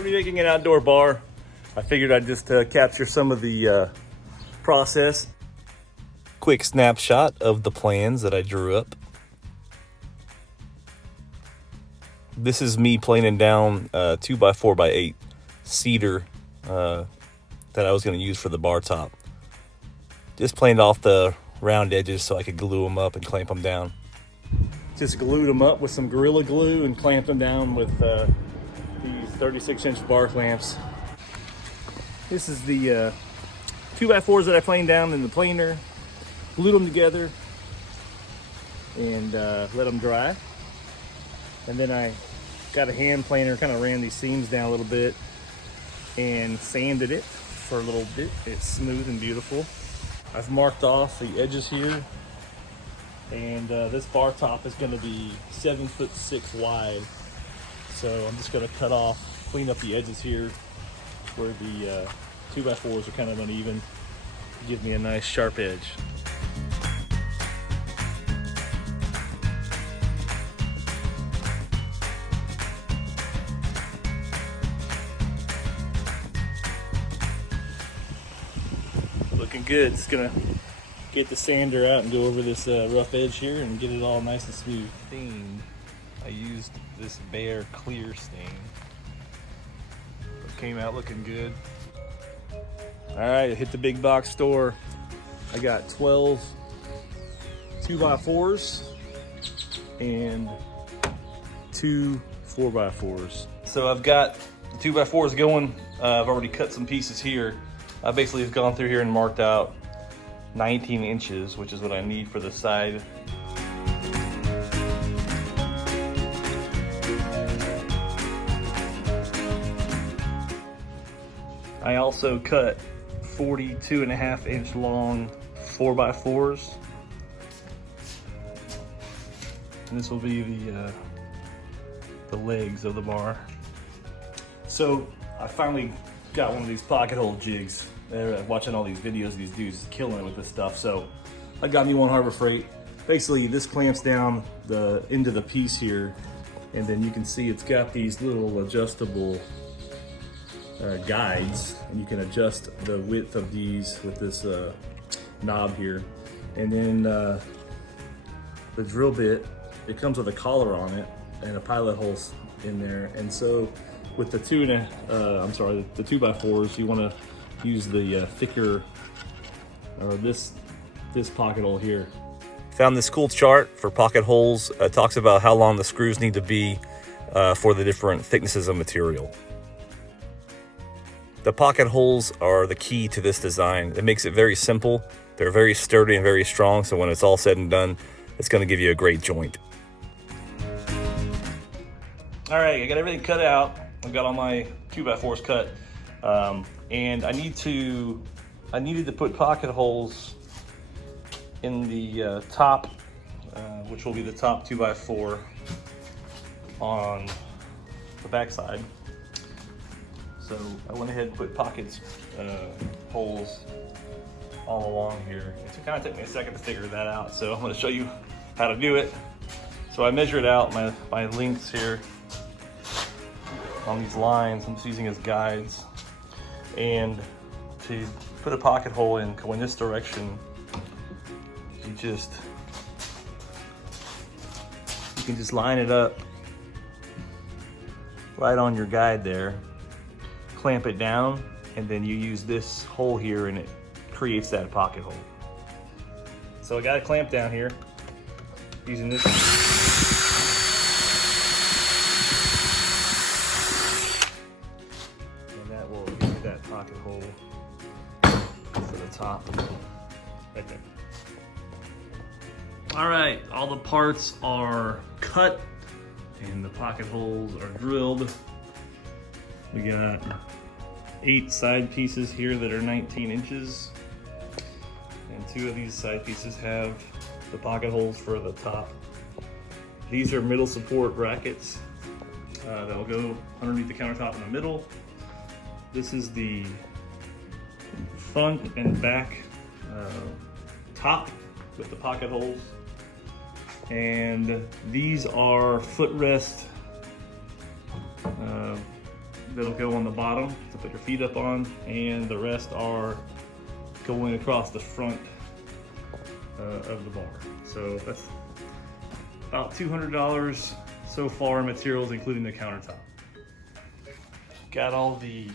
gonna be making an outdoor bar. I figured I'd just capture some of the process. Quick snapshot of the plans that I drew up. This is me planing down 2x4x8 cedar that I was going to use for the bar top. Just planed off the round edges so I could glue them up and clamp them down. Just glued them up with some Gorilla Glue and clamped them down with these 36-inch bar clamps. This is the 2x4s that I planed down in the planer. Glued them together and let them dry. And then I got a hand planer, kind of ran these seams down a little bit and sanded it for a little bit. It's smooth and beautiful. I've marked off the edges here, and this bar top is going to be 7'6" wide. So I'm just going to cut off, clean up the edges here where the 2x4s are kind of uneven, give me a nice sharp edge. Looking good. It's gonna get the sander out and go over this rough edge here and get it all nice and smooth. I used this Behr clear stain. It came out looking good. All right, I hit the big box store. I got 12 2x4s and 2 4x4s. So I've got the 2x4s going. I've already cut some pieces here. I basically have gone through here and marked out 19 inches, which is what I need for the side. I also cut 42.5-inch long 4x4s. And this will be the legs of the bar. So I finally got one of these pocket hole jigs. Watching all these videos, these dudes killing it with this stuff. So I got me one Harbor Freight. Basically, this clamps down the end of the piece here, and then you can see it's got these little adjustable guides, and you can adjust the width of these with this knob here. And then the drill bit, it comes with a collar on it and a pilot hole in there. And so with the 2x4s, you want to use the thicker, or this pocket hole here. Found this cool chart for pocket holes. It talks about how long the screws need to be for the different thicknesses of material. The pocket holes are the key to this design. It makes it very simple. They're very sturdy and very strong, so when it's all said and done, it's going to give you a great joint. All right, I got everything cut out. I've got all my 2x4s cut, and I needed to put pocket holes in the top, which will be the top 2x4 on the backside. So I went ahead and put holes all along here. It kind of took me a second to figure that out, so I'm going to show you how to do it. So I measured out my lengths here on these lines. I'm just using as guides, and to put a pocket hole in, go in this direction, you can just line it up right on your guide there, clamp it down, and then you use this hole here and it creates that pocket hole. So I got a clamp down here using this. That pocket hole for the top right there. All right, all the parts are cut and the pocket holes are drilled. We got 8 side pieces here that are 19 inches, and 2 of these side pieces have the pocket holes for the top. These are middle support brackets that'll go underneath the countertop in the middle. This is the front and back top with the pocket holes. And these are footrest that'll go on the bottom to put your feet up on, and the rest are going across the front of the bar. So that's about $200 so far in materials, including the countertop. Got all the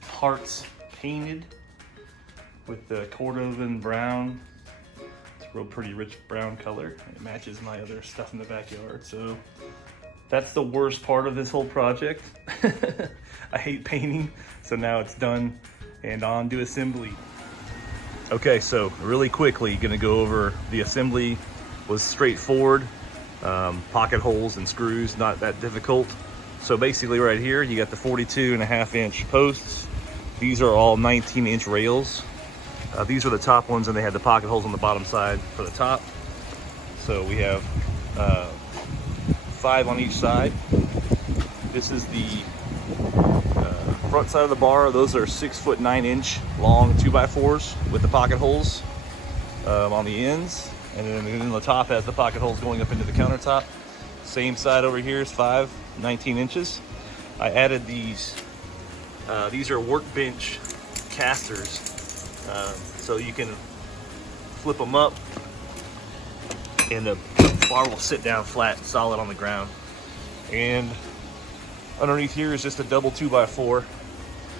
parts painted with the Cordovan brown. It's a real pretty rich brown color. It matches my other stuff in the backyard. So that's the worst part of this whole project. I hate painting, so now it's done and on to assembly. Okay, so really quickly, gonna go over the assembly. Was straightforward. Pocket holes and screws, not that difficult. So basically right here, you got the 42.5-inch posts. These are all 19-inch rails. These are the top ones, and they had the pocket holes on the bottom side for the top. So we have 5 on each side. This is the front side of the bar. Those are 6' 9" long 2x4s with the pocket holes on the ends. And then the top has the pocket holes going up into the countertop. Same side over here is 5, 19 inches. I added these. These are workbench casters. So you can flip them up and the bar will sit down flat, solid on the ground. And underneath here is just a double 2x4.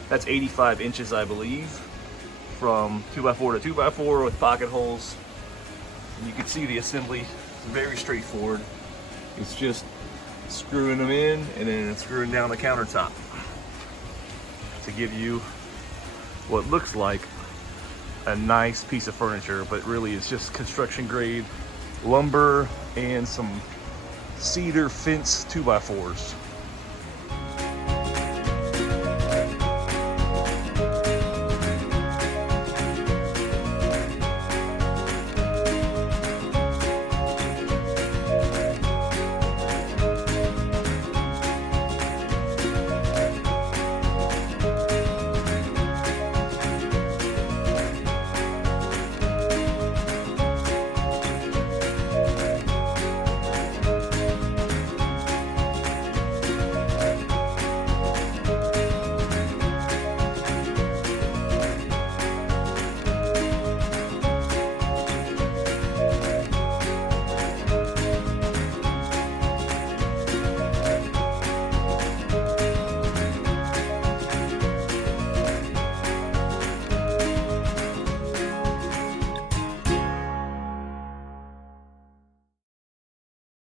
That's 85 inches, I believe, from 2x4 to 2x4 with pocket holes. And you can see the assembly. It's very straightforward. It's just screwing them in and then screwing down the countertop to give you what looks like a nice piece of furniture, but really it's just construction grade lumber and some cedar fence 2x4s.